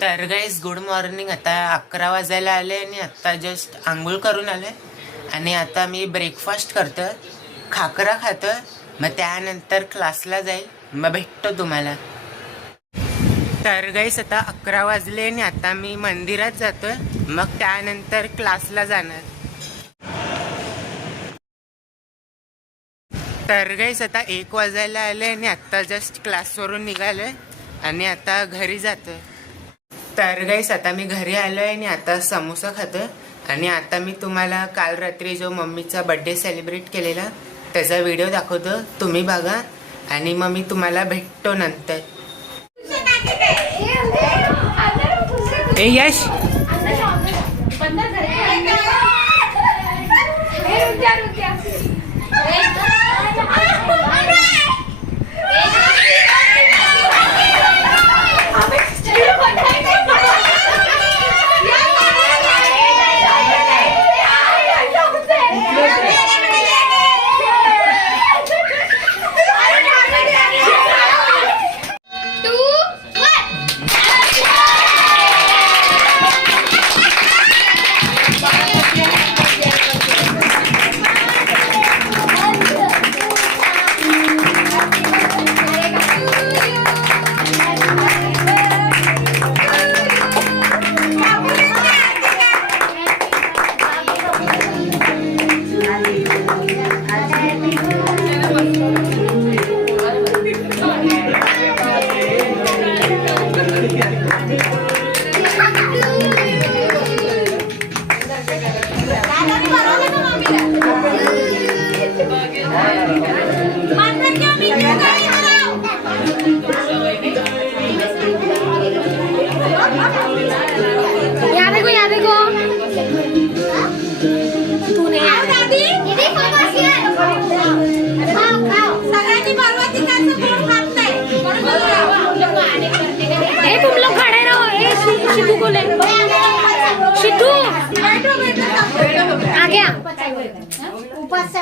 तर गाईस good morning. आता 11 वाजायला आले आणि आता जस्ट आंघोळ करून आले आणि आता मी ब्रेकफास्ट करतो, खाकरा खातो, मग त्यानंतर क्लासला जाईल. मग भेटतो तुम्हाला. तर गाईस आता 11 वाजले आणि आता मी मंदिरात जातोय, मग त्यानंतर क्लासला जाणार. तर गाईस आता 1 वाजायला आले आणि आता जस्ट क्लासवरून निघालोय आणि आता घरी जातोय. तर गाईस आता मी घरी आलो आहे आणि आता समोसा खातो आणि आता मी तुम्हाला काल रात्री जो मम्मीचा बड्डे सेलिब्रेट केलेला त्याचा व्हिडिओ दाखवतो, तुम्ही बघा आणि मग मी तुम्हाला भेटतो नंतर. ए यश,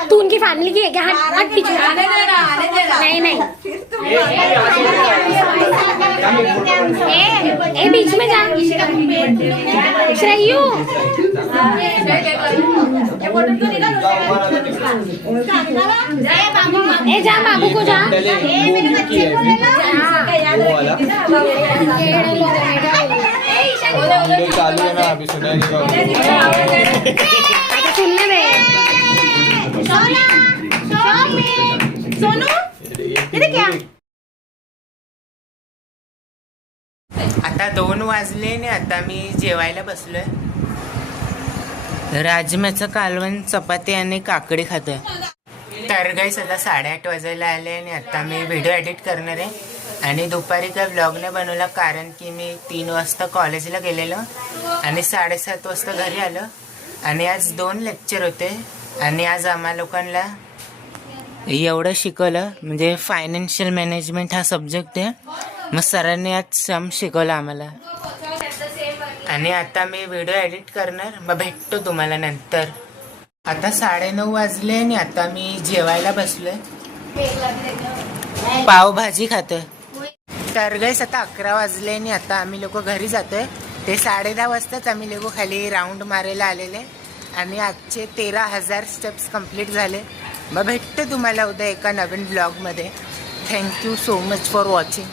तू उनकी फैमिली की है क्या? हट पीछे। नहीं नहीं ए बीच में जा श्रेयू। ए जा बाबू को जा। सुनने दे सोनू, इधर क्या? आता 2 वाजले आणि आता मी जेवायला बसलोय. राजम्याचं कालवण, चपाती आणि काकडी खातोय. तर गाईस आता 8:30 वाजायला आले आणि आता मी व्हिडिओ एडिट करणार आहे आणि दुपारी काय व्लॉग नाही बनवला कारण की मी 3 वाजता कॉलेजला गेलेलो आणि 7:30 वाजता घरी आलो आणि आज 2 लेक्चर होते आणि आज आम्हा लोकांना एवढं शिकवलं, म्हणजे फायनान्शियल मॅनेजमेंट हा सब्जेक्ट आहे. मग सरांनी आज सम शिकवलं आम्हाला आणि आता मी व्हिडिओ एडिट करणार, मग भेटतो तुम्हाला नंतर. आता 9:30 वाजले आणि आता मी जेवायला बसलोय, पावभाजी खातोय. तर गाईस आता 11 वाजले आणि आता आम्ही लोक घरी जातोय. ते 10:30 वाजताच आम्ही लोक खाली राऊंड मारायला आलेले आणि आजचे 13,000 स्टेप्स कंप्लीट झाले. मग भेटतो तुम्हाला उद्या एका नवीन ब्लॉगमध्ये. Thank you so much for watching.